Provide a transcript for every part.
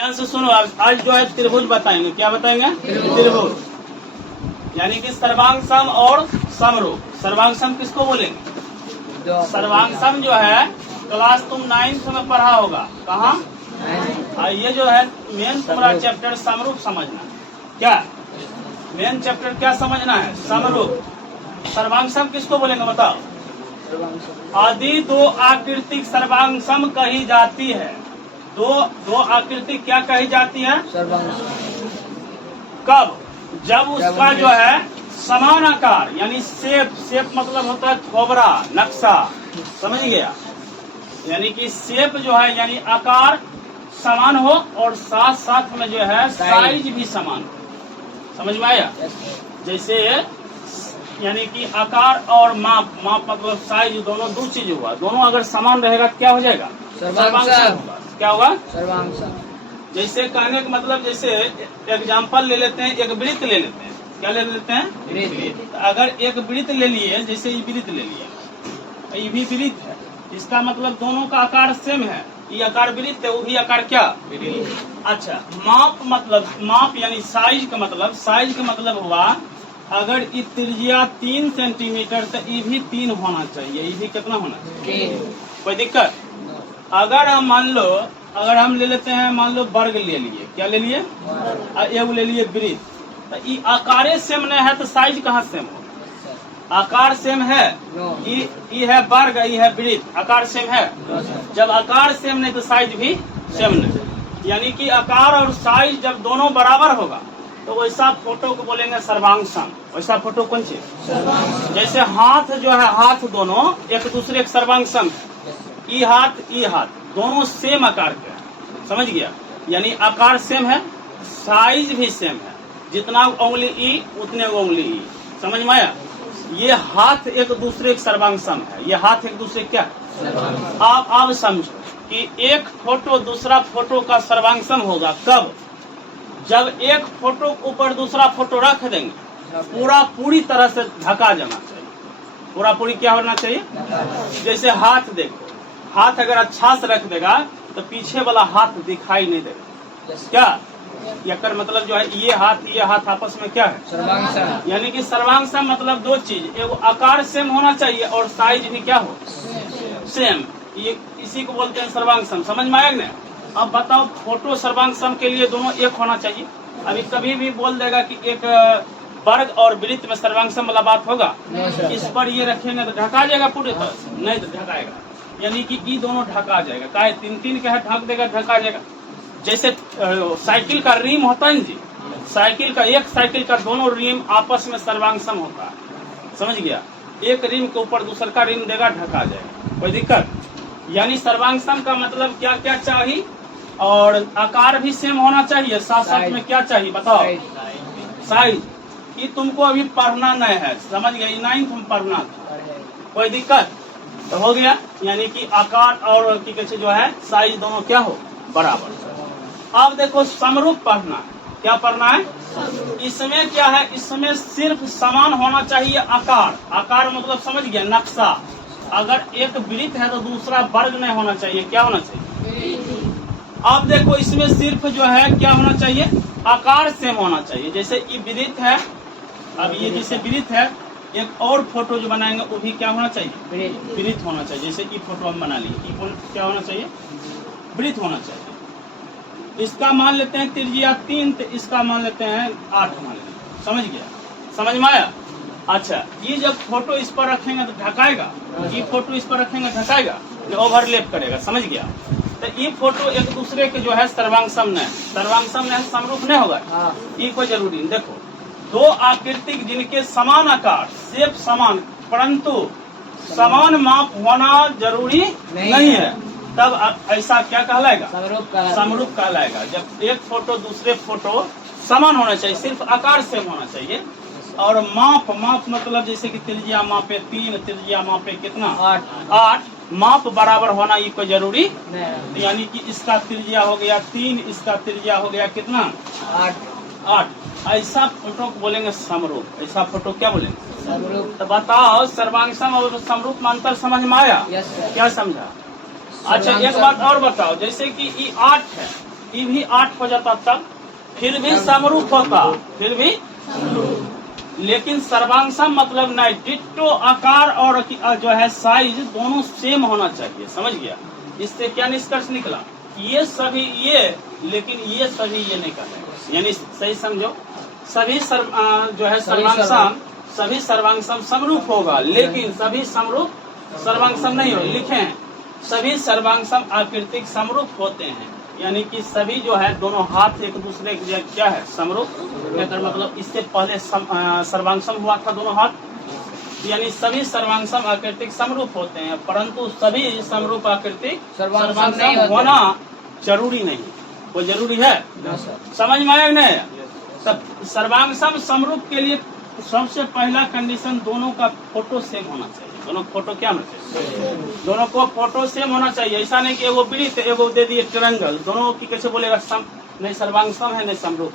ध्यान से सुनो। आज जो है त्रिभुज बताएंगे। क्या बताएंगे? त्रिभुज यानी कि सर्वांग और समरूप। सर्वांग किसको बोलेंगे? सर्वांग जो है क्लास तुम 9th में पढ़ा होगा। कहाँ? ये जो है मेन तुम्हारा चैप्टर समरूप समझना। क्या मेन चैप्टर क्या समझना है? समरूप। सर्वांग किसको बोलेंगे बताओ? आदि दो आकृतिक सर्वांग कही जाती है। दो आकृति क्या कही जाती है? कब? जब उसका जो है समान आकार यानी शेप मतलब होता है थोबरा, नक्शा। समझ गया? यानी कि शेप जो है यानी आकार समान हो और साथ साथ में जो है साइज भी समान हो। समझ में आया? जैसे यानी कि आकार और माप मतलब साइज दोनों दो चीज हुआ। दोनों अगर समान रहेगा क्या हो जाएगा? सर्वांग। क्या होगा? सर्वांग। जैसे कहने का मतलब जैसे एग्जाम्पल ले लेते हैं, एक वृत्त ले लेते हैं। क्या ले लेते हैं? वृत्त। अगर एक वृत्त ले लिए, जैसे ये वृत्त ले लिए, ये भी वृत्त है, इसका मतलब दोनों का आकार सेम है। ये आकार वृत्त है, वो भी आकार क्या? अच्छा, माप यानी साइज का मतलब हुआ अगर ये त्रिज्या 3 सेंटीमीटर तो ये भी 3 होना चाहिए। ये भी कितना होना चाहिए? कोई दिक्कत? अगर हम ले लेते हैं, मान लो वर्ग ले लिए। क्या ले लिए? एगो ले लिए वृत्त। तो ये आकारे सेम नहीं है तो साइज कहाँ सेम हो? आकार सेम है। ये है वर्ग, ये है वृत्त। आकार सेम है। जब आकार सेम नहीं तो साइज भी सेम नहीं। यानी कि आकार और साइज जब दोनों बराबर होगा तो वैसा फोटो को बोलेंगे सर्वांग सम। वैसा फोटो कौन सी? जैसे हाथ जो है, हाथ दोनों एक दूसरे के सर्वांग सम। ई हाथ दोनों सेम आकार के। समझ गया? यानी आकार सेम है, साइज भी सेम है। जितना उंगली ई उतने उंगली ई। समझ में आया? ये हाथ एक दूसरे के सर्वांग सम है। ये हाथ एक दूसरे क्या? आप समझो कि एक फोटो दूसरा फोटो का सर्वांग सम होगा कब? जब एक फोटो के ऊपर दूसरा फोटो रख देंगे, पूरी तरह से ढका जाना चाहिए। पूरी क्या होना चाहिए? जैसे हाथ देखो, हाथ अगर अच्छा से रख देगा तो पीछे वाला हाथ दिखाई नहीं देगा। क्या याकर मतलब जो है ये हाथ आपस में क्या है? सर्वांग। यानी कि सर्वांग मतलब दो चीज, एगो आकार सेम होना चाहिए और साइज भी क्या हो? सेम। ये इसी को बोलते हैं सर्वांग। समझ में आएगा ना? अब बताओ, फोटो सर्वांग के लिए दोनों एक होना चाहिए। अभी कभी भी बोल देगा कि एक वर्ग और वृत्त में सर्वांग वाला बात होगा? इस पर ये रखेंगे तो ढका जाएगा पूरी तरह से? नहीं तो ढकाएगा। यानी कि ये दोनों ढका जाएगा। काहे? 3 के है, ढक देगा, ढका जाएगा। जैसे साइकिल का रिम होता है जी, साइकिल का दोनों रिम आपस में सर्वांग सम होता है। समझ गया? एक रिम के ऊपर दूसर का रिम देगा, ढका जाएगा। कोई दिक्कत? यानी सर्वांग सम का मतलब क्या क्या चाहिए? और आकार भी सेम होना चाहिए, साथ साथ में क्या चाहिए बताओ? साइज। ये तुमको अभी पढ़ना नहीं है। समझ गए? 9th में पढ़ना था। कोई दिक्कत? तो हो गया। यानी कि आकार और की कैसे जो है साइज दोनों क्या हो? बराबर। अब देखो समरूप पढ़ना है। क्या पढ़ना है? इसमें क्या है? इसमें सिर्फ समान होना चाहिए आकार मतलब समझ गया? नक्शा। अगर एक वृत्त है तो दूसरा वर्ग नहीं होना चाहिए। क्या होना चाहिए? अब देखो इसमें सिर्फ जो है क्या होना चाहिए? आकार सेम होना चाहिए। जैसे ये वृत्त है, अब ये जैसे वृत्त है, एक और फोटो जो बनाएंगे वो भी क्या होना चाहिए? वृत्त होना चाहिए। जैसे ये फोटो हम बना लिए, क्या होना चाहिए? वृत्त होना चाहिए। इसका मान लेते हैं त्रिज्या 3, तो इसका मान लेते हैं 8 मान लेते। समझ गया? समझ में आया? अच्छा, ये जब फोटो इस पर रखेंगे तो ढकाएगा, ये फोटो इस पर रखेंगे ढकाएगा, ओवरलैप करेगा। समझ गया? तो ये फोटो एक दूसरे के जो है सर्वांग सम नहीं, समरूप नहीं होगा। ये कोई जरूरी नहीं। देखो, दो आकृतिक जिनके समान आकार, शेप समान, परंतु समान माप होना जरूरी नहीं है, तब ऐसा क्या कहलाएगा? समरूप कहलाएगा। जब एक फोटो दूसरे फोटो समान होना चाहिए, सिर्फ आकार सेम होना चाहिए, और माप मतलब जैसे कि त्रिज्या मापे 3, त्रिज्या मापे कितना? 8। माप बराबर होना ये कोई जरूरी नहीं। यानी कि इसका त्रिज्या हो गया 3, इसका त्रिज्या हो गया कितना? 8। ऐसा फोटो को बोलेंगे समरूप। ऐसा फोटो क्या बोलेंगे? समरूप। तो बताओ, सर्वांग सम और समरूप में अंतर समझ में आया? क्या समझा? अच्छा, एक बात और बताओ। जैसे कि ये 8 है, ई भी 8 हो जाता तब फिर भी समरूप होता, फिर भी लेकिन सर्वांगसम मतलब नहीं, डिट्टो आकार और जो है साइज दोनों सेम होना चाहिए। समझ गया? इससे क्या निष्कर्ष निकला? ये सभी ये, लेकिन ये सभी ये नहीं कर रहे, यानी सही समझो, सभी जो है सर्वांगसम, सभी सर्वांगसम समरूप होगा, लेकिन सभी समरूप सर्वांगसम नहीं हो। लिखे सभी सर्वांगसम आकृतिक समरूप होते हैं, यानी कि सभी जो है दोनों हाथ एक दूसरे के क्या है समरूप। मतलब इससे पहले सर्वांगसम हुआ था दोनों हाथ, यानी सभी सर्वांगसम आकृतिक समरूप होते हैं, परंतु सभी समरूप आकृतिक सर्वांगसम होना जरूरी नहीं। वो जरूरी है? समझ में आया नहीं? तब सर्वांगसम समरूप के लिए सबसे पहला कंडीशन दोनों का फोटो सेम होना चाहिए। दोनों फोटो क्या होना चाहिए? दोनों को फोटो सेम होना चाहिए। ऐसा नहीं कि एगो वृत्त एगो दे दिए ट्रायंगल, दोनों की कैसे बोलेगा नहीं सर्वांगसम है नहीं समरूप।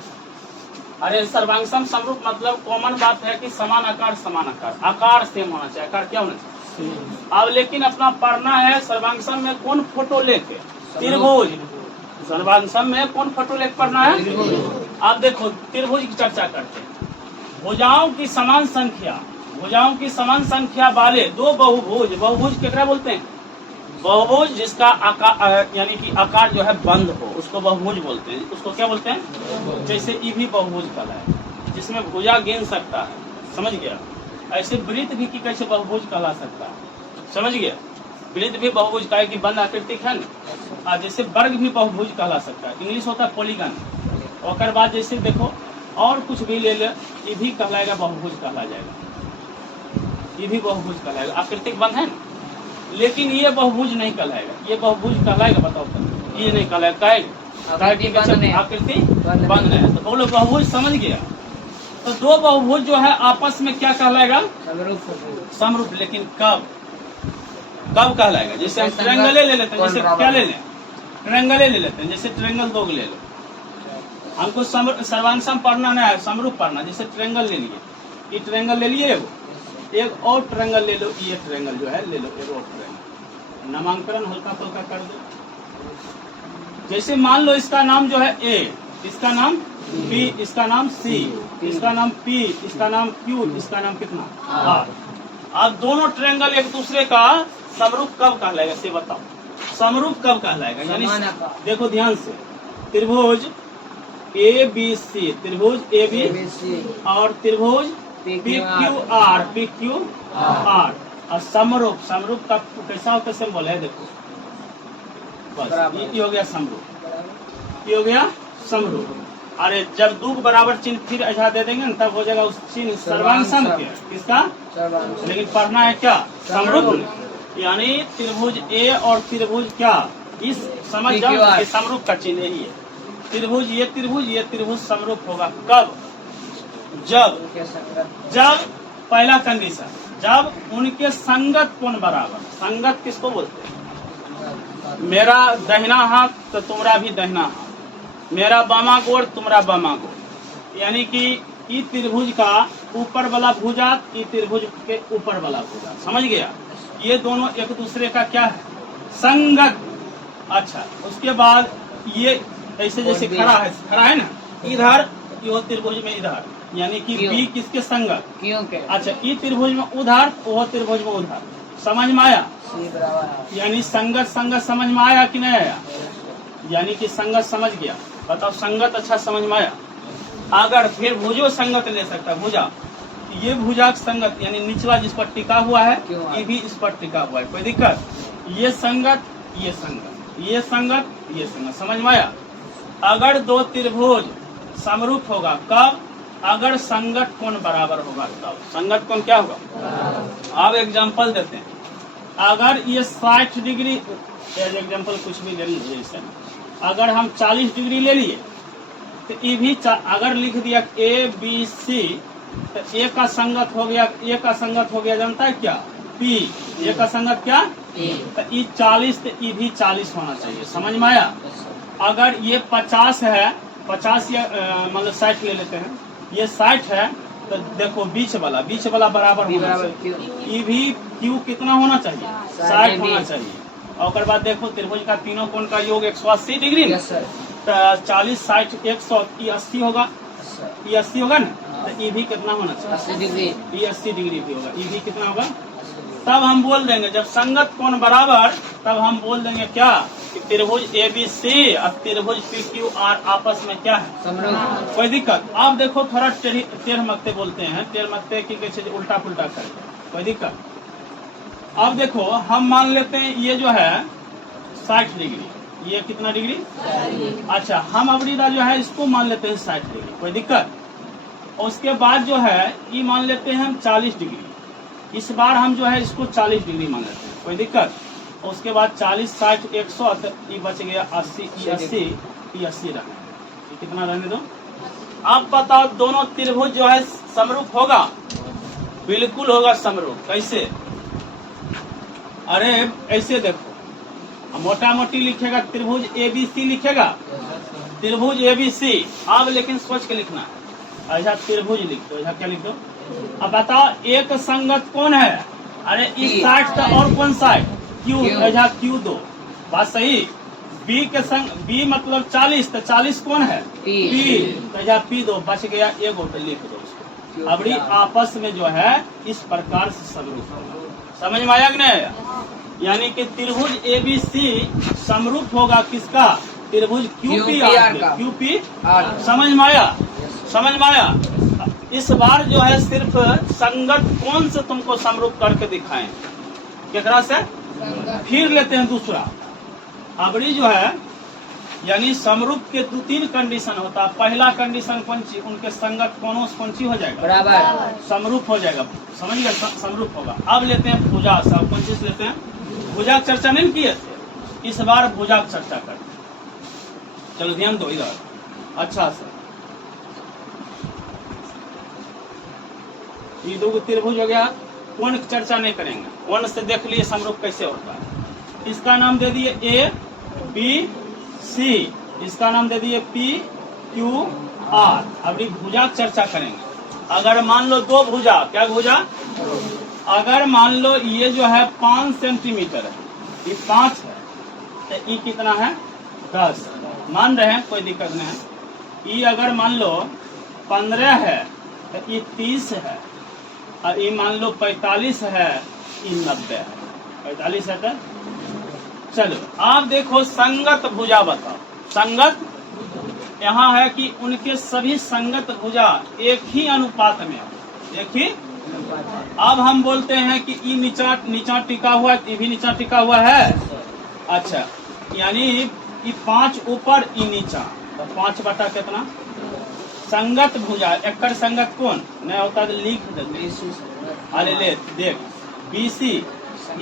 अरे सर्वांगसम समरूप मतलब कॉमन बात है कि समान आकार समान आकार, आकार सेम होना चाहिए। आकार क्या होना चाहिए? अब लेकिन अपना पढ़ना है सर्वांगसम में कौन फोटो लेके, त्रिभुज। सर्वांगसम में कौन फोटो लेके पढ़ना है? आप देखो त्रिभुज की चर्चा करते हैं। भुजाओं की समान संख्या, भुजाओं की समान संख्या वाले दो बहुभुज, बहुभुज केकरा बोलते हैं? बहुभुज जिसका आकार यानी कि आकार जो है बंद हो उसको बहुभुज बोलते हैं। उसको क्या बोलते हैं? जैसे ई भी बहुभुज कहलाए, जिसमें भुजा गिन सकता है। समझ गया? ऐसे वृत्त भी की कैसे बहुभुज कहला सकता है। समझ गया? वृत्त भी बहुभुज का है कि बंद आकृतिक है ना। जैसे वर्ग भी बहुभुज कहला सकता है, इंग्लिश होता है पॉलीगन। और बाद जैसे देखो और कुछ भी ले ले, ये भी कहलाएगा बहुभुज कहला जाएगा, ये भी बहुभुज कहलाएगा। आकृतिक बंद है ना, लेकिन ये बहुभुज नहीं कहलाएगा। ये बहुभुज कहलाएगा? बताओ तो ये नहीं कहलाएगा। आकृति बंद है तो बोलो बहुभुज। समझ गया? तो दो बहुभुज जो है आपस में क्या कहलाएगा? समरूप। लेकिन कब कब कहलाएगा? जैसे हम ट्रायंगल ले लेते हैं, जैसे क्या ले लें? ट्रायंगल ले लेते हैं, जैसे ट्रायंगल 2 ले लो। हमको सर्वांगसम पढ़ना नहीं है, समरूप पढ़ना। जैसे ट्रायंगल ले लिए, ये ट्रायंगल ले लिए, एक और ट्रायंगल ले लो, ये ट्रायंगल जो है ले लो, एक और ट्रायंगल। नामांकन हल्का फुल्का कर दो। जैसे मान लो इसका नाम जो है ए, इसका नाम बी, इसका नाम सी, इसका नाम पी, इसका नाम क्यू, इसका नाम कितना आर। अब दोनों ट्रायंगल एक दूसरे का समरूप कब कहलाएगा? से बताओ समरूप कब कहलाएगा? यानी देखो ध्यान से, त्रिभुज ए बी सी, त्रिभुज ए बी और त्रिभुज P Q R, P Q R. और समरूप, समरूप का कैसा होता है? सिंबल है देखो, बस ये हो गया समरूप, ये हो गया समरूप। अरे जब दो बराबर चिन्ह फिर ऐसा दे देंगे ना, तब हो जाएगा उस चिन्ह सर्वांगसम के। किसका? लेकिन पढ़ना है क्या? समरूप। यानी त्रिभुज ए और त्रिभुज क्या, इस समझ जाओ समरूप का चिन्ह यही है। त्रिभुज ये त्रिभुज समरूप होगा कब? जब पहला कंडीशन, जब उनके संगत कोण बराबर। संगत किसको बोलते हैं? मेरा दाहिना हाथ तो तुम्हारा भी दाहिना हाथ, मेरा बामा गोड़ तुम्हारा बामा गोड़। यानी कि ई त्रिभुज का ऊपर वाला भुजा, ई त्रिभुज के ऊपर वाला भुजा। समझ गया? ये दोनों एक दूसरे का क्या है? संगत। अच्छा, उसके बाद ये ऐसे जैसे खड़ा है ना, इधर यो त्रिभुज में इधर, यानी कि बी किसके संगत? क्यों के? अच्छा, ई त्रिभुज में उधर, वो त्रिभुज में उधर। समझ में आया? यानी संगत संगत समझ में आया कि नहीं आया? यानी कि संगत समझ गया। बताओ संगत अच्छा समझ में आया? अगर फिर भुजो संगत ले सकता है। भुजा, ये भुजा संगत यानी निचला जिस पर टिका हुआ है, ये भी इस पर टिका हुआ है, कोई दिक्कत? ये संगत, ये संगत, ये संगत, ये संगत। समझ में आया? अगर दो त्रिभुज समरूप होगा कब? अगर संगत कोण बराबर होगा तब। संगत कोण क्या होगा? अब एग्जांपल देते हैं। अगर ये 60 डिग्री, एग्जांपल कुछ भी ले लीजिए, जैसे अगर हम 40 डिग्री ले लिए तो ये भी अगर लिख दिया ए बी सी, तो ए का संगत हो गया, ए का संगत हो गया जानता है क्या? पी। ए का संगत क्या? तो ई 40, तो ई भी 40 होना चाहिए। समझ में आया? अगर ये 50 है, 50 या मतलब 60 ले लेते हैं, ये 60 है, तो देखो बीच वाला बराबर होना चाहिए। ये भी क्यू कितना होना चाहिए? 60 होना चाहिए। और बाद देखो त्रिभुज का तीनों कोण का योग 180 डिग्री। 40, 60, 100, ये 80 होगा, ये 80 होगा ना, तो ये भी कितना होना चाहिए? 80 डिग्री। ये 80 डिग्री भी होगा, ये भी कितना होगा? तब हम बोल देंगे जब संगत कोण बराबर, तब हम बोल देंगे क्या कि त्रिभुज ABC और त्रिभुज PQR आपस में क्या है? समरूप। कोई दिक्कत? आप देखो थोड़ा टेढ़ मक्ते बोलते हैं, टेढ़ मक्ते की कैसे उल्टा पुल्टा कर, कोई दिक्कत? अब देखो हम मान लेते हैं ये जो है 60 डिग्री, ये कितना डिग्री? अच्छा, हम अबरीदा जो है इसको मान लेते हैं 60 डिग्री, कोई दिक्कत? उसके बाद जो है ये मान लेते हैं हम 40 डिग्री, इस बार हम जो है इसको 40 डिग्री मान लेते हैं, कोई दिक्कत? उसके बाद 40, 60, 100, ये बच गया 80, ये 80, ये 80 रहने, ये कितना रहने दो? आप बताओ दोनों त्रिभुज जो है समरूप होगा? बिल्कुल होगा समरूप। कैसे? अरे ऐसे देखो, मोटा मोटी लिखेगा त्रिभुज ABC लिखेगा, त्रिभुज ABC। अब लेकिन सोच के लिखना है, ऐसा त्रिभुज लिख दो, ऐसा क्या लिख दो? अब बताओ एक संगत कौन है? अरे इस 60 का और कौन सा है? Q, ऐसा Q दो, बात सही। B के संग B मतलब 40, तो 40 कौन है? P, तो ऐसा P दो, बच गया एगो, तो लिख दो उसको। अबरी आपस में जो है इस प्रकार से समरूप होगा। समझ में आया कि नहीं? यानी कि त्रिभुज ABC समरूप होगा किसका? त्रिभुज QPR का। QPR, समझ में आया? समझ में आया? इस बार जो है सिर्फ संगत कौन से तुमको समरूप करके दिखाएं, केकरा से? फिर लेते हैं दूसरा। अबरी जो है यानी समरूप के 2-3 कंडीशन होता है। पहला कंडीशन कौन सी? उनके संगत कौनों से कौन सी हो जाएगा? बराबर, समरूप हो जाएगा। समझ गए? समरूप होगा। अब लेते हैं भुजा। सब कौन चीज लेते हैं? भुजा की चर्चा नहीं किए थे, इस बार भुजा की चर्चा करते। चलो ध्यान दो इधर, अच्छा सर। ये दो त्रिभुज हो गया, कोण की चर्चा नहीं करेंगे, कोण से देख लिए समरूप कैसे होता है। इसका नाम दे दिए ABC, इसका नाम दे दिए PQR। अब भुजा की चर्चा करेंगे। अगर मान लो दो भुजा, क्या भुजा? अगर मान लो ये जो है 5 सेंटीमीटर है, ये 5 है, तो ये कितना है? 10 मान रहे हैं, कोई दिक्कत नहीं है। ये अगर मान लो 15 है, तो ये 30 है, और ये मान लो 45 है, ये 90 है। 45 है तो चलो आप देखो संगत भुजा बताओ। संगत यहाँ है कि उनके सभी संगत भुजा एक ही अनुपात में, एक ही। अब हम बोलते हैं कि ये नीचा टिका हुआ है, ये भी नीचा टिका हुआ है। अच्छा, यानी ये 5 ऊपर, ये नीचा, तो 5 बटा कितना? संगत भुजा। एकड़ संगत कौन नहीं होता तो लिख देते। अरे ले देख, BC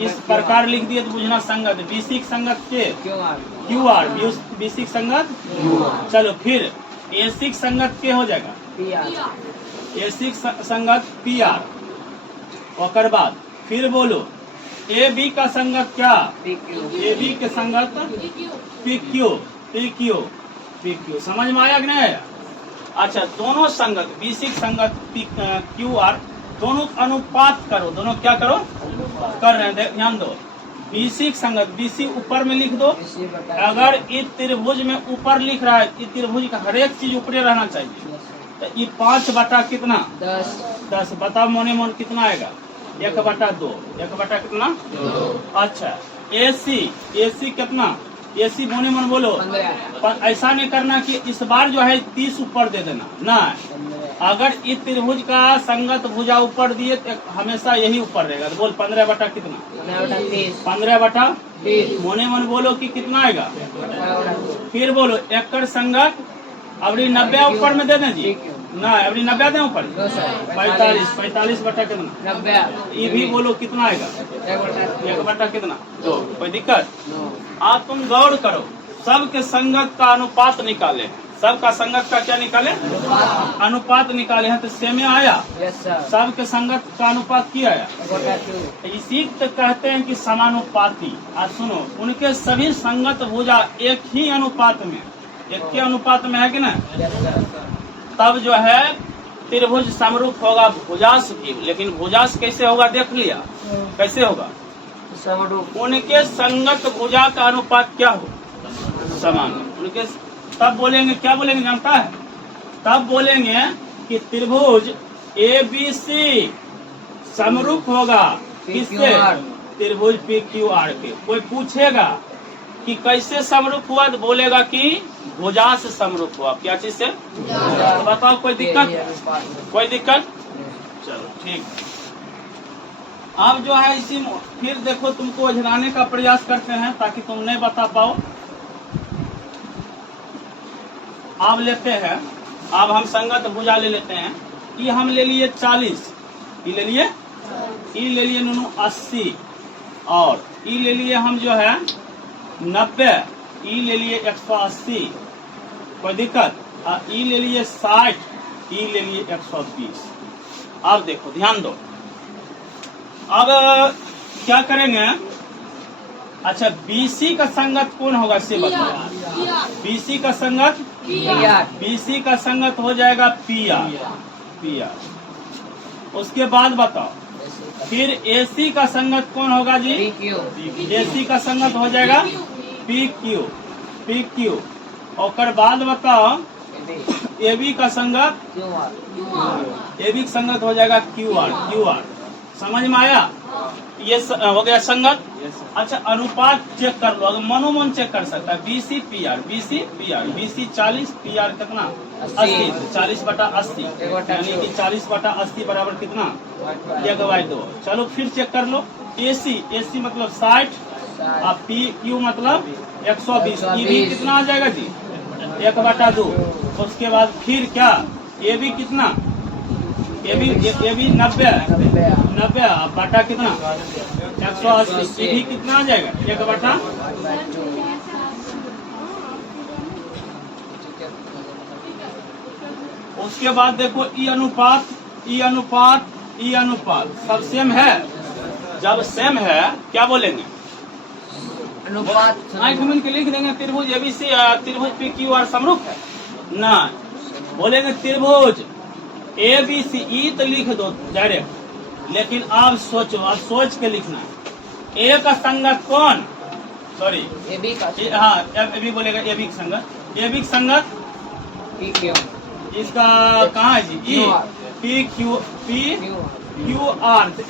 इस प्रकार लिख दिए तो बुझना संगत। BC की संगत के QR, BC की संगत। चलो फिर AC की संगत के हो जाएगा? AC की संगत PR। और बाद फिर बोलो AB का संगत क्या? AB के संगत PQ। समझ में आया कि नहीं? अच्छा, दोनों संगत BC की संगत QR, दोनों अनुपात करो। दोनों क्या करो? कर रहे हैं, ध्यान दो। BC की संगत, BC ऊपर में लिख दो। अगर इस त्रिभुज में ऊपर लिख रहा है, इस त्रिभुज का हर एक चीज ऊपर रहना चाहिए। तो ये 5 बटा कितना? 10। बताओ मोने मोन कितना आएगा? 1 बटा 2। 1 बटा कितना? 2। अच्छा, AC कितना? AC मोने मन बोलो। पर ऐसा नहीं करना कि इस बार जो है 30 ऊपर दे देना ना। अगर इस त्रिभुज का संगत भुजा ऊपर दिए तो हमेशा यही ऊपर रहेगा। तो बोल 15 बटा कितना? 15 बटा 30। मोने मन बोलो कि कितना आएगा? फिर बोलो एकड़ संगत। अबरी 90 ऊपर में दे दें जी ना, अबरी 90 दें ऊपर। 45 बटा कितना? 90। ये भी बोलो कितना आएगा? 1 बटा कितना? 2। कोई दिक्कत? आप तुम गौर करो, सबके संगत का अनुपात निकाले। सबका संगत का क्या निकाले? अनुपात निकाले हैं, तो सेम आया। सबके संगत का अनुपात क्या आया? इसी तो कहते हैं कि समानुपाती। आज सुनो, उनके सभी संगत भुजा एक ही अनुपात में, एक के अनुपात में है कि नहीं? तब जो है त्रिभुज समरूप होगा भुजास भी। लेकिन भुजास कैसे होगा देख लिया, कैसे होगा? उनके संगत भुजा का अनुपात क्या हो? समान। उनके तब बोलेंगे, क्या बोलेंगे जानता है? तब बोलेंगे कि त्रिभुज ABC समरूप होगा किससे? त्रिभुज PQR के। कोई पूछेगा कि कैसे समरूप हुआ, तो बोलेगा कि भुजा से समरूप हुआ। क्या चीज से? तो बताओ, कोई दिक्कत? कोई दिक्कत? चलो ठीक। अब जो है इसी फिर देखो, तुमको अझराने का प्रयास करते हैं ताकि तुम नहीं बता पाओ। अब लेते हैं, अब हम संगत भुजा ले लेते हैं। ई हम ले लिए 40, ई ले लिए, ई ले लिए नूनू 80, और ई ले लिए हम जो है 90, ई ले लिए 180। कोई दिक्कत? ई ले लिए 60, ई ले लिए 120। अब देखो, ध्यान दो। अब क्या करेंगे? अच्छा, BC का संगत कौन होगा से बताओ। BC का संगत, BC का संगत हो जाएगा PR। उसके बाद बताओ, फिर AC का संगत कौन होगा जी? AC का संगत हो जाएगा PQ। और बाद बताओ, AB का संगत, AB का संगत हो जाएगा QR। समझ में आया? ये हो गया संगत। अच्छा, अनुपात चेक कर लो, अगर मनोमन चेक कर सकता है। BC PR, BC 40, PR कितना? 80। 40/80 यानी कि 40/80 बराबर कितना? 1/2। चलो फिर चेक कर लो। AC मतलब 60 और PQ मतलब 120। ये भी कितना आ जाएगा जी? 1/2। उसके बाद फिर क्या? AB कितना? AB 90 बटा कितना? 180। ये भी कितना आ जाएगा? 1/2। उसके बाद देखो, ई अनुपात सब सेम है। जब सेम है क्या बोलेंगे? अनुपात आंख मिल के लिख देंगे त्रिभुज ABC त्रिभुज PQR समरूप है ना। बोलेंगे त्रिभुज ABC, ई तो लिख दो डायरेक्ट, लेकिन आप सोचो, आप सोच के लिखना है। A का संगत कौन? सॉरी, AB का, हाँ AB बोलेगा AB का संगत। AB का संगत PQ, इसका कहाँ है जी? ई PQR।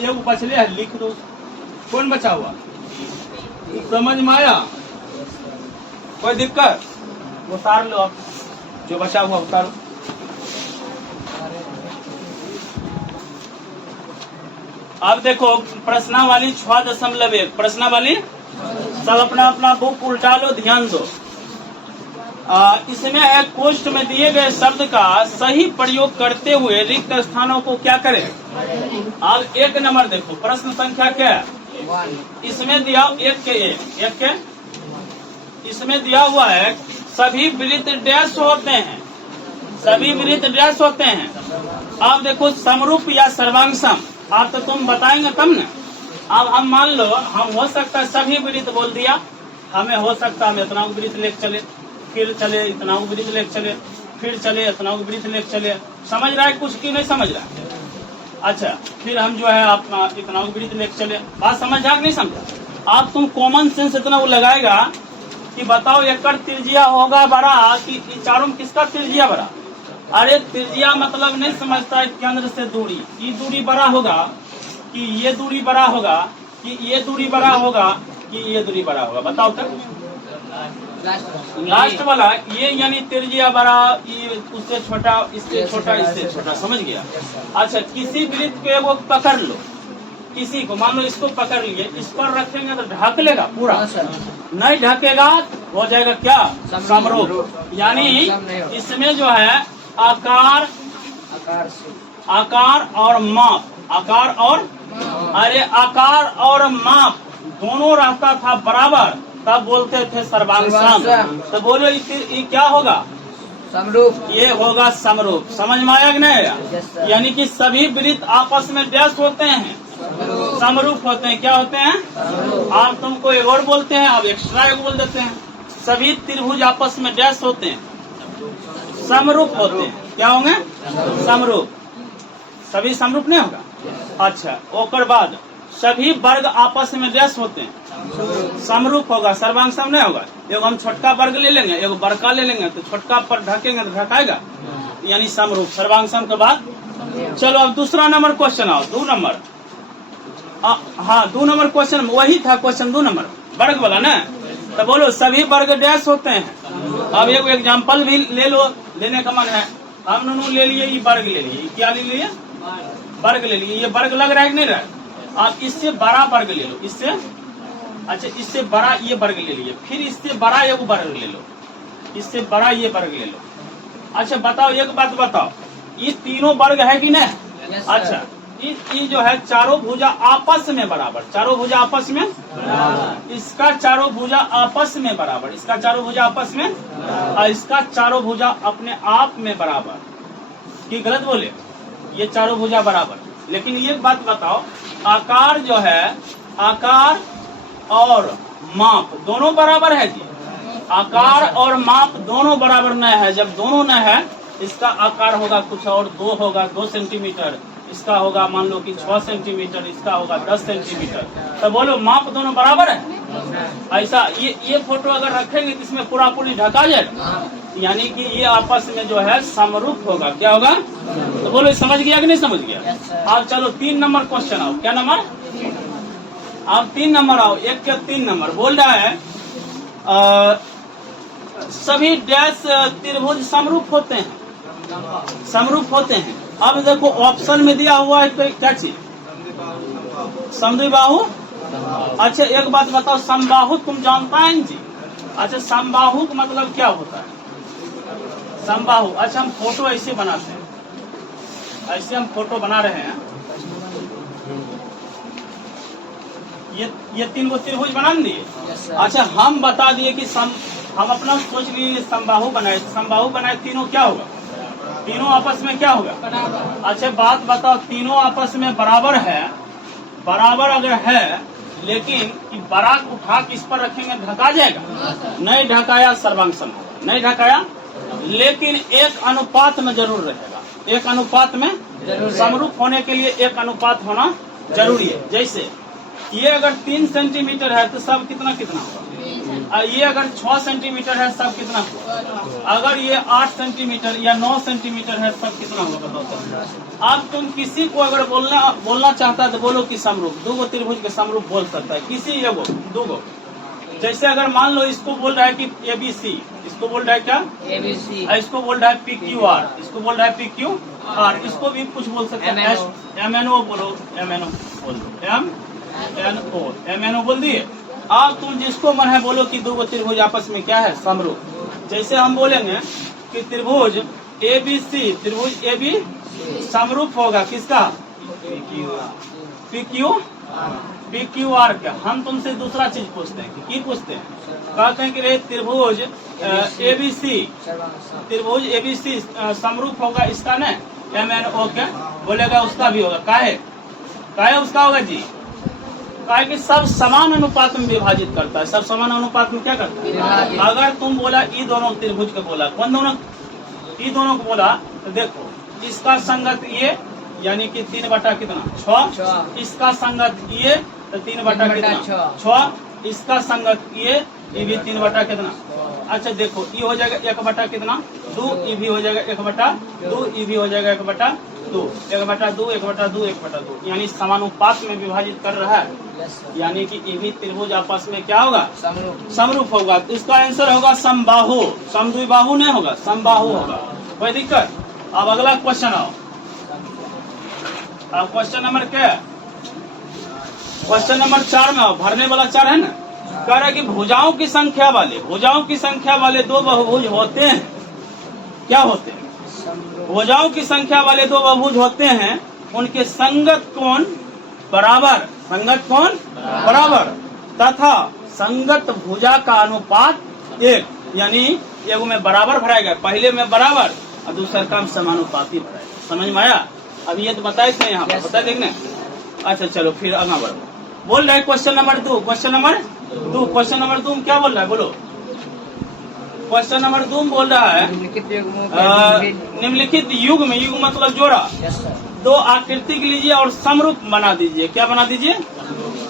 एक बचले है, लिख दो। कौन बचा हुआ? समझ में आया? कोई दिक्कत? उतार लो, आप जो बचा हुआ उतारो। अब देखो, प्रश्नावली 6.1, प्रश्नावली सब अपना अपना बुक उल्टा लो, ध्यान दो। इसमें है, कोष्ठ में दिए गए शब्द का सही प्रयोग करते हुए रिक्त स्थानों को क्या करें? अब 1 नंबर देखो, प्रश्न संख्या क्या है? इसमें दिया 1 के इसमें दिया हुआ है, सभी वृत्त डैश होते हैं, सभी वृत्त डैश होते हैं। अब देखो, समरूप या सर्वांगसम, आप तो तुम बताएंगे तब न। अब हम मान लो, हम हो सकता है सभी वृत्त बोल दिया, हमें हो सकता है हम इतना वृत्त लेके चले, फिर चले इतना वृत्त लेके चले, फिर चले इतना वृत्त लेके चले। समझ रहा है कुछ की नहीं समझ रहा है? अच्छा, फिर हम जो है अपना इतना वृत्त लेके चले। बात समझ आ नहीं समझा? आप तुम कॉमन सेंस इतना वो लगाएगा कि बताओ एकड़ त्रिज्या होगा बड़ा कि चारों में किसका त्रिज्या बड़ा? अरे त्रिज्या मतलब नहीं समझता है, केंद्र से दूरी, ये दूरी बड़ा होगा कि ये दूरी बड़ा होगा, कि ये दूरी बड़ा होगा, कि ये दूरी बड़ा होगा? बताओ तक। लास्ट वाला ये यानी त्रिज्या बड़ा, ये उससे छोटा, इससे छोटा, इससे छोटा। समझ गया? अच्छा, किसी वृत्त को एगो पकड़ लो, किसी को मान लो इसको पकड़ लिए, इस पर रखेंगे तो ढक लेगा पूरा, नहीं ढकेगा हो जाएगा क्या? समरूप। यानी इसमें जो है आकार और माप, आकार और, अरे आकार और माप दोनों रहता था बराबर, तब बोलते थे सर्वांगसम। तो बोलो ये क्या होगा? समरूप। ये होगा समरूप। समझ में आया कि नहीं आया? यानी कि सभी वृत्त आपस में डैश होते हैं, समरूप होते हैं। क्या होते हैं? आप तुमको एक और बोलते हैं, आप एक्स्ट्रा एक बोल देते हैं। सभी त्रिभुज आपस में डैश होते हैं, समरूप होते हैं। क्या होंगे? समरूप। सभी समरूप नहीं होगा। अच्छा, ओकर बाद सभी वर्ग आपस में डैश होते हैं, समरूप होगा, सर्वांग सम नहीं होगा। एगो हम छोटका वर्ग ले लेंगे, एगो बड़का ले लेंगे, तो छोटका पर ढकेंगे तो ढकाएगा, यानी समरूप, सर्वांग सम के बाद। चलो अब दूसरा नंबर क्वेश्चन आओ, 2 नंबर। हाँ 2 नंबर क्वेश्चन वही था, क्वेश्चन 2 नंबर वर्ग वाला ना। तो बोलो सभी वर्ग डैश होते हैं। अब एक एग्जाम्पल भी ले लो, लेने का मन है। हम दोनों ले लिए, ये वर्ग ले लिए, क्या ले लिए? वर्ग ले लिए। ये वर्ग लग रहा है कि नहीं रहा है? आप इससे बड़ा वर्ग ले लो, इससे अच्छा इससे बड़ा ये वर्ग ले लिए, फिर इससे बड़ा एक वर्ग ले लो, इससे बड़ा ये वर्ग ले लो। अच्छा बताओ, एक बात बताओ, ये तीनों वर्ग है कि नहीं? Yes, अच्छा ये जो है चारों भुजा आपस में बराबर, चारों भुजा आपस में, इसका चारों भुजा आपस में बराबर, इसका चारों भुजा आपस में, और इसका चारों भुजा अपने आप में बराबर। कि गलत बोले? ये चारों भुजा बराबर। लेकिन ये बात बताओ, आकार जो है, आकार और माप दोनों बराबर है जी? आकार और माप दोनों बराबर न है। जब दोनों न है, इसका आकार होगा कुछ और, 2 होगा 2 सेंटीमीटर, इसका होगा मान लो कि 6 सेंटीमीटर, इसका होगा 10 सेंटीमीटर। तो बोलो माप दोनों बराबर है? ऐसा ये फोटो अगर रखेंगे तो इसमें पूरा पूरी ढका जाएगा, यानी कि ये आपस में जो है समरूप होगा। क्या होगा? तो बोलो समझ गया कि नहीं समझ गया? अब चलो 3 नंबर क्वेश्चन आओ। क्या नंबर? अब 3 नंबर आओ। 1 के 3 नंबर बोल रहा है सभी डैश त्रिभुज समरूप होते हैं, समरूप होते हैं। अब देखो ऑप्शन में दिया हुआ है तो क्या चीज? समद्विबाहु। अच्छा एक बात बताओ, समबाहु तुम जानता है जी? अच्छा समबाहु का मतलब क्या होता है? समबाहु। अच्छा हम फोटो ऐसे बनाते हैं, ऐसे हम फोटो बना रहे हैं। ये 3 गो त्रिभुज बना दिए। अच्छा हम बता दिए कि हम अपना सोच लिए समबाहु बनाए, समबाहु बनाए, तीनों क्या होगा? तीनों आपस में क्या होगा? अच्छा बात बताओ, तीनों आपस में बराबर है, बराबर अगर है, लेकिन कि बड़ा उठा के इस पर रखेंगे ढका जाएगा? नहीं ढकाया सर्वांग सम होगा, नहीं ढकाया। लेकिन एक अनुपात में जरूर रहेगा, एक अनुपात में समरूप होने के लिए एक अनुपात होना जरूरी है। जैसे ये अगर 3 सेंटीमीटर है तो सब कितना कितना होगा? ये अगर 6 सेंटीमीटर है सब कितना होगा? अगर ये 8 सेंटीमीटर या 9 सेंटीमीटर है सब कितना होगा बताओ? अब तुम किसी को अगर बोलना चाहता है तो बोलो कि समरूप, 2 गो त्रिभुज के समरूप बोल सकता है किसी एगो 2 गो। जैसे अगर मान लो इसको बोल रहा है कि ABC, इसको बोल रहा है क्या? ABC, इसको बोल रहा है PQR, इसको बोल रहा है PQR, इसको भी कुछ बोल सकते हैं MNO बोलो, MNO बोल दो, MNO बोल दिए। अब तुम जिसको मन है बोलो कि 2 गो त्रिभुज आपस में क्या है? समरूप। जैसे हम बोलेंगे कि त्रिभुज ABC, त्रिभुज AB समरूप होगा किसका? PQR का। हम तुमसे दूसरा चीज पूछते हैं कि पूछते हैं? कहते हैं कि रे त्रिभुज ABC, त्रिभुज ABC समरूप होगा इसका न MNO क्या? बोलेगा उसका भी होगा। काहे उसका होगा जी? काहे कि सब समान अनुपात में विभाजित करता है, सब समान अनुपात में क्या करता है? अगर तुम बोला ई दोनों त्रिभुज को बोला, कौन दोनों? ई दोनों को बोला, तो देखो इसका संगत ये, यानी कि 3 बटा कितना? 6। इसका संगत ये तो 3 बटा कितना? 6। इसका संगत ये भी 3 बटा कितना? अच्छा देखो ये हो जाएगा 1 बटा कितना? 2। ये भी हो जाएगा 1 बटा 2। ये भी हो जाएगा 1 बटा 2। 1 बटा 2, 1 बटा 2, 1 बटा 2, यानी समानुपात में विभाजित कर रहा है। यानी कि ये भी त्रिभुज आपस में क्या होगा? समरूप होगा। इसका आंसर होगा समबाहु, समद्विबाहु नहीं होगा, समबाहु होगा। कोई दिक्कत? अब अगला क्वेश्चन आओ। अब क्वेश्चन नंबर क्या है? क्वेश्चन नंबर 4 में आओ। भरने वाला 4 है ना। कह रहा है कि भुजाओं की संख्या वाले 2 बहुभुज होते हैं। क्या होते हैं? भुजाओं की संख्या वाले 2 बहुभुज होते हैं, उनके संगत कोण बराबर, संगत कोण बराबर तथा संगत भुजा का अनुपात 1, यानी एगो में बराबर भराएगा, पहले में बराबर और दूसरा काम समानुपाती भराएगा। समझ में आया? अभी ये तो बताए थे यहाँ पर, बता देखने। अच्छा चलो फिर आगे बढ़ो। बोल रहा है क्वेश्चन नंबर 2, क्वेश्चन नंबर 2 क्या बोल रहा है? बोलो। क्वेश्चन नंबर 2 बोल रहा है निम्नलिखित युग में, युग मतलब जोड़ा, दो आकृतिक लीजिए और समरूप बना दीजिए। क्या बना दीजिए?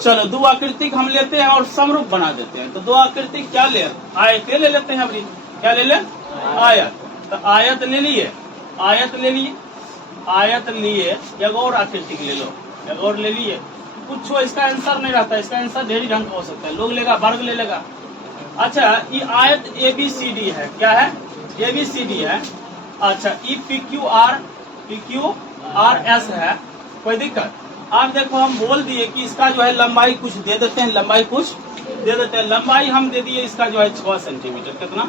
चलो दो आकृतिक हम लेते हैं और समरूप बना देते हैं। तो दो आकृतिक क्या ले? आयत ले लेते हैं अभी। क्या ले ले? आयत। तो आयत ले लिए, आयत ले लिए, आयत लिए, एक और आकृतिक ले लो, एक और ले लिए। कुछ इसका आंसर नहीं रहता, इसका आंसर ढेरी ढंग का हो सकता है। लोग लेगा, वर्ग ले लेगा। अच्छा, ये आयत ABCD है। क्या है? ABCD है। अच्छा, ये PQRS है। कोई दिक्कत? आप देखो, हम बोल दिए कि इसका जो है लंबाई कुछ दे देते हैं, लंबाई कुछ दे देते हैं। लंबाई हम दे दिए इसका जो है 6 सेंटीमीटर। कितना?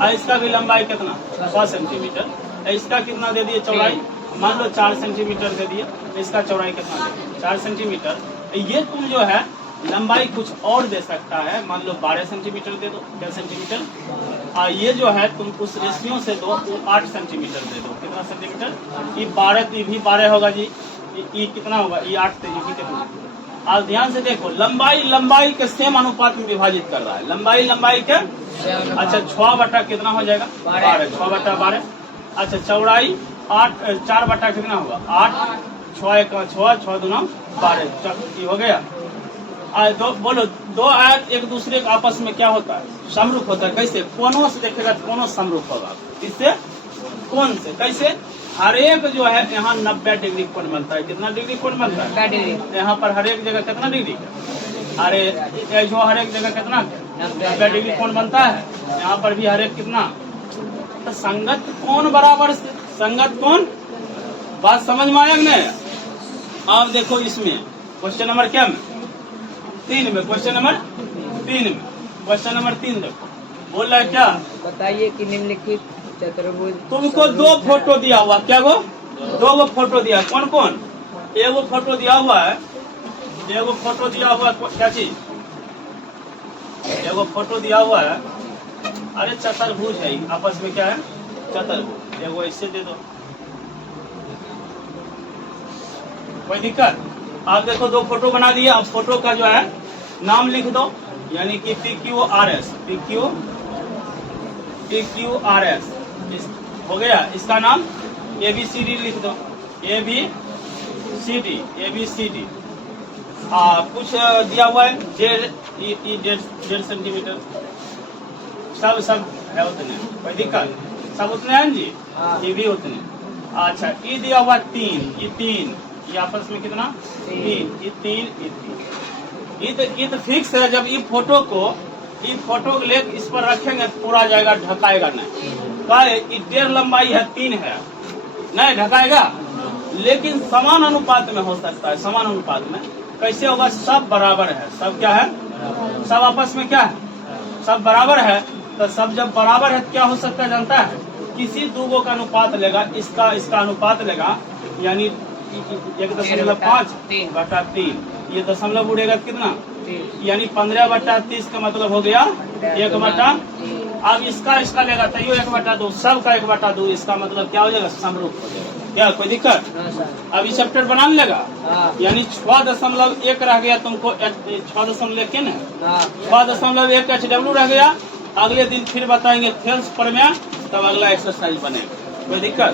और इसका भी लंबाई कितना? 6 सेंटीमीटर। इसका कितना दे दिए? चौड़ाई मान लो 4 सेंटीमीटर दे दिए। इसका चौड़ाई कितना दे? 4 सेंटीमीटर। ये तुम जो है लंबाई कुछ और दे सकता है, मान लो 12 सेंटीमीटर दे दो। 10 सेंटीमीटर। और ये जो है तुम उस रेशियो से दो, तो 8 सेंटीमीटर दे दो। कितना सेंटीमीटर? ये 12, तो ये भी 12 होगा जी। ये कितना होगा? ये 8 से, ये भी कितना? आज ध्यान से देखो, लंबाई लंबाई के सेम अनुपात में विभाजित कर रहा है। लंबाई लंबाई के, अच्छा 6 बटा कितना हो जाएगा? 12। 6 बटा 12। अच्छा, चौड़ाई 8, 4 बटा कितना होगा? 8। 6 1 6, 6 2 12। ये हो गया। दो बोलो, दो आयत एक दूसरे के आपस में क्या होता है? समरूप होता है। कैसे? कोनों से देखेगा तो कोनों समरूप होगा। इससे कोन से कैसे? हर एक जो है यहाँ 90 डिग्री कोण बनता है। कितना डिग्री कोण बनता है? 90 डिग्री। यहाँ पर हर एक जगह कितना डिग्री? अरे जो हर एक जगह कितना? 90 डिग्री कोण बनता है। यहाँ पर भी हर एक कितना? तो संगत कोण बराबर से संगत कोण। बात समझ में आया नहीं? आप देखो इसमें क्वेश्चन नंबर क्या में? 3 में। क्वेश्चन नंबर 3 में, क्वेश्चन नंबर 3 देखो, बोल रहा है क्या? बताइए कि निम्नलिखित चतुर्भुज। तुमको 2 फोटो दिया हुआ। क्या वो? 2 फोटो दिया। कौन कौन? एगो फोटो दिया हुआ है, एगो फोटो दिया हुआ है। क्या चीज? एगो फोटो दिया हुआ है। अरे चतुर्भुज है, आपस में क्या है? चतुर्भुज। एगो ऐसे दे दो, कोई दिक्कत? आप देखो 2 फोटो बना दिए। अब फोटो का जो है नाम लिख दो, यानी कि PQRS। PQRS हो गया। इसका नाम ABCD लिख दो। ABCD। कुछ दिया हुआ है 1.5 सेंटीमीटर। सब है उतने, कोई दिक्कत? सब उतने हैं जी। ये भी उतने। अच्छा, ये दिया हुआ 3, ये 3, ये आपस में कितना? 3, ये 3, ये 3। ये तो फिक्स है। जब ये फोटो को ले इस पर रखेंगे तो पूरा जाएगा, ढकाएगा नहीं। क्या? ये 1.5 लंबाई है, 3 है, नहीं ढकाएगा। लेकिन समान अनुपात में हो सकता है। समान अनुपात में कैसे होगा? सब बराबर है। सब क्या है? सब आपस में क्या है? सब बराबर है। तो सब जब बराबर है तो क्या हो सकता है जानता है? किसी 2 का अनुपात लेगा, इसका अनुपात लेगा, यानी 1.5 बटा 3। ये दशमलव उड़ेगा कितना? यानी 15 बटा 30 का मतलब हो गया 1 बटा। अब इसका लेगा तो 1 बटा 2, सबका 1 बटा 2। इसका मतलब क्या हो जाएगा? समरूप हो जाएगा। क्या कोई दिक्कत? अब ये चैप्टर बना लेगा, यानी 6.1 रह गया तुमको। 6.1 के ना 6.1 HW रह गया। अगले दिन फिर बताएंगे थेल्स प्रमेय, तब अगला एक्सरसाइज बनेगा। कोई दिक्कत?